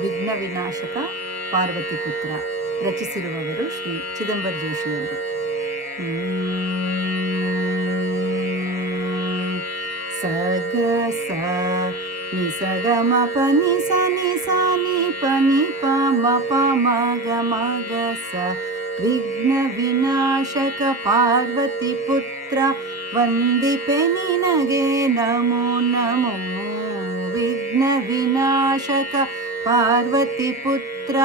ವಿಘ್ನ ವಿನಾಶಕ ಪಾರ್ವತಿ ಪುತ್ರ. ರಚಿಸಿರುವವರು ಶ್ರೀ ಚಿದಂಬರ ಜೋಶಿಯವರು. ಸ ಗ ಸ ನಿ ಸ ಗ ಮ ಪ ನಿ ಸ ನಿ ಸ ನಿ ಪ ನಿ ಪ ಮ ಪ ಮ ಗ ಮ ಗ ಸ. ವಿಘ್ನ ವಿನಾಶಕ ಪಾರ್ವತಿ ಪುತ್ರ ವಂದಿಪೆ ನಿನಗೆ ನಮೋ ನಮೋ. ವಿಘ್ನ ವಿನಾಶಕ ಪಾರ್ವತಿ ಪುತ್ರ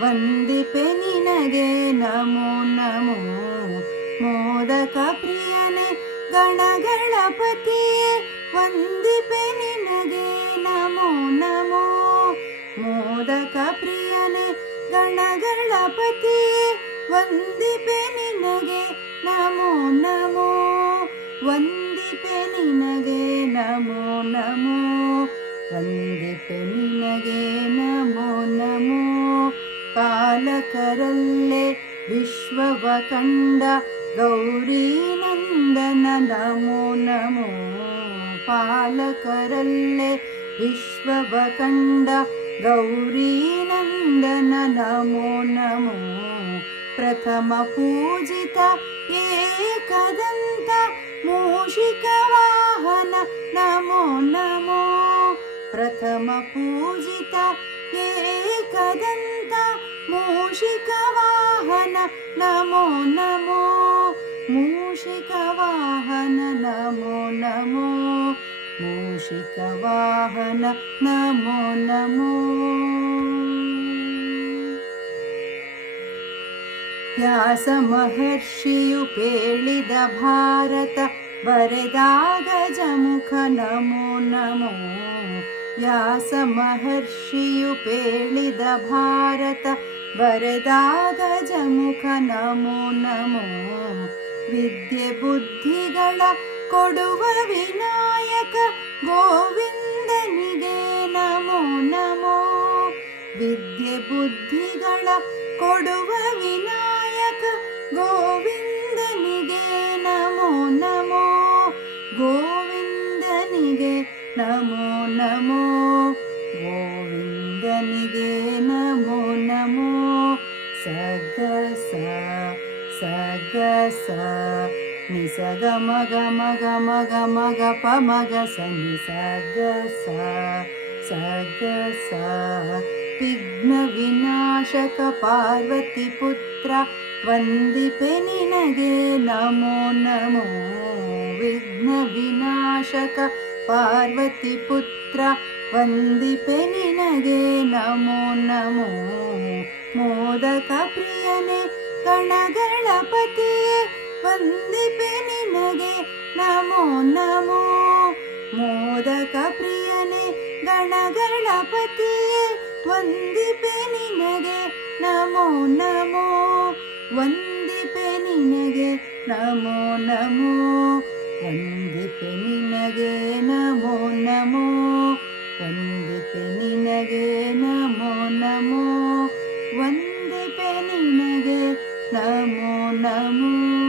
ವಂದಿಪೆ ನಿನಗೆ ನಮೋ ನಮೋ. ಮೋದಕ ಪ್ರಿಯನೇ ಗಣಗಣಪತಿಯೇ ವಂದಿಪೆ ನಿನಗೆ ನಮೋ ನಮೋ. ಮೋದಕ ಪ್ರಿಯನೇ ಗಣಗಣಪತಿಯೇ ವಂದಿಪೆ ನಿನಗೆ ನಮೋ ನಮೋ. ವಂದಿಪೆ ನಿನಗೆ ನಮೋ ನಮೋ. ವಂದಿಪೆ ನಿನಗೆ ನಮೋ ನಮೋ. ಪಾಲಕರಲ್ಲೇ ವಿಶ್ವವ ಕಂಡ ಗೌರಿ ನಂದನ ನಮೋ ನಮೋ. ಪಾಲಕರಲ್ಲೇ ವಿಶ್ವವ ಕಂಡ ಗೌರಿ ನಂದನ ನಮೋ ನಮೋ. ಪ್ರಥಮ ಪೂಜಿತ ಏಕದಂತ ಮೂಷಿಕ ವಾಹನ ನಮೋ ನಮೋ. ಪ್ರಥಮ ಪೂಜಿತ ಏಕದಂತ ಮೂಷಿಕ ವಾಹನ ನಮೋ ನಮೋ. ಮೂಷಿಕ ವಾಹನ ನಮೋ ನಮೋ. ಮೂಷಿಕ ವಾಹನ ನಮೋ ನಮೋ. ವ್ಯಾಸ ಮಹರ್ಷಿಯು ಪೇಳಿದ ಭಾರತ ಬರೆದಾಗ ಜಮುಖ ನಮೋ ನಮೋ. ವ್ಯಾಸ ಮಹರ್ಷಿಯು ಪೇಳಿದ ಭಾರತ ಬರೆದಾಗ ಜಮುಖ ನಮೋ ನಮೋ. ವಿದ್ಯೆ ಬುದ್ಧಿಗಳ ಕೊಡುವ ವಿನಾಯಕ ಗೋವಿಂದನಿಗೆ ನಮೋ ನಮೋ. ವಿದ್ಯೆ ಬುದ್ಧಿಗಳ ಕೊಡುವ ವಿನಾಯಕ ಗೋವಿಂದನಿಗೆ ನಮೋ ನಮೋ. ಗೋವಿಂದನಿಗೆ ನಮೋ ನಮೋ. ಗೋವಿಂದನಿಗೆ ನಮೋ ನಮೋ. ಸ ಗ ಸ ಸ ಗ ಸ ನಿ ಸ ಗ ಮ ಗ ಮ ಗ ಮ ಗ ಮ ಗ ಪ ಮ ಗ ಸ ನಿ ಸ ಗ ಸ ಸ ಗ ಸ. ವಿಘ್ನ ವಿನಾಶಕ ಪಾರ್ವತಿ ಪುತ್ರ ವಂದಿಪೆ ನಿನಗೆ ನಮೋ ನಮೋ. ವಿಘ್ನ ವಿನಾಶಕ ಪಾರ್ವತಿ ಪುತ್ರ ವಂದಿಪೆ ನಿನಗೆ ನಮೋ ನಮೋ. ಮೋದಕ ಪ್ರಿಯನೇ ಗಣಗಣಪತಿಯೇ ವಂದಿಪೆ ನಿನಗೆ ನಮೋ ನಮೋ. ಮೋದಕ ಪ್ರಿಯನೇ ಗಣಗಣಪತಿಯೇ ವಂದಿಪೆ ನಿನಗೆ ನಮೋ ನಮೋ. ವಂದಿಪೆ ನಿನಗೆ ನಮೋ ನಮೋ. ವಂದಿಪೆ ನಿನಗೆ ನಮೋ ನಮೋ. ವಂದಿಪೆ ನಿನಗೆ ನಮೋ ನಮೋ. ವಂದಿಪೆ ನಿನಗೆ ನಮೋ ನಮೋ.